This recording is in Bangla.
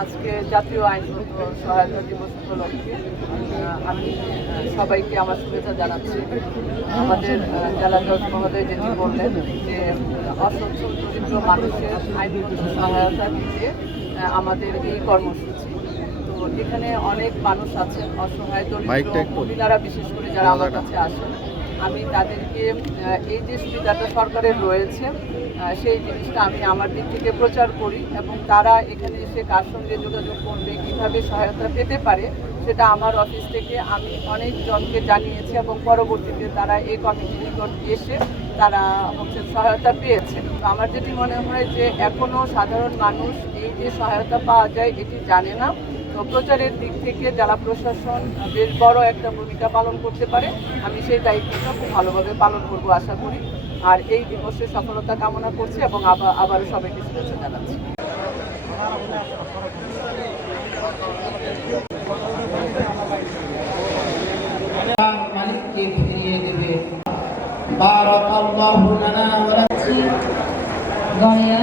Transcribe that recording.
আজকে জাতীয় আইনগত সহায়তা দিবস উপলক্ষে আমি সবাইকে আমার শুভেচ্ছা জানাচ্ছি। আমাদের জেলা জজ মহোদয় যেটি বললেন যে আহ, অসচ্ছল দরিদ্র মানুষের আইনগত সহায়তা দিতে আমাদের এই কর্মসূচি। তো এখানে অনেক মানুষ আছেন অসহায় দরিদ্র মহিলারা বিশেষ করে যারা আমার কাছে আসেন। আমি তাদেরকে এই যে সুবিধাটা সরকারের রয়েছে সেই জিনিসটা আমি আমার দিক থেকে প্রচার করি এবং তারা এখানে এসে কার সঙ্গে যোগাযোগ করবে, কীভাবে সহায়তা পেতে পারে, সেটা আমার অফিস থেকে আমি অনেক জনকে জানিয়েছি এবং পরবর্তীতে তারা এই কমিটির নিকট এসে তারা হচ্ছে সহায়তা পেয়েছে। আমার যেটি মনে হয় যে এখনও সাধারণ মানুষ এই যে সহায়তা পাওয়া যায়, এটি জানে না। প্রচারের দিক থেকে জেলা প্রশাসন বেশ বড় একটা ভূমিকা পালন করতে পারে আমি সেই দায়িত্বটা খুব ভালোভাবে পালন করব আশা করি। আর এই দিবসের সফলতা কামনা করছি এবং আবার আবারও সবাইকে শুভেচ্ছা জানাচ্ছি। মালিককে ফিরিয়ে দেবে। বারাকাল্লাহু লানা ওয়া লাকুম। গয়া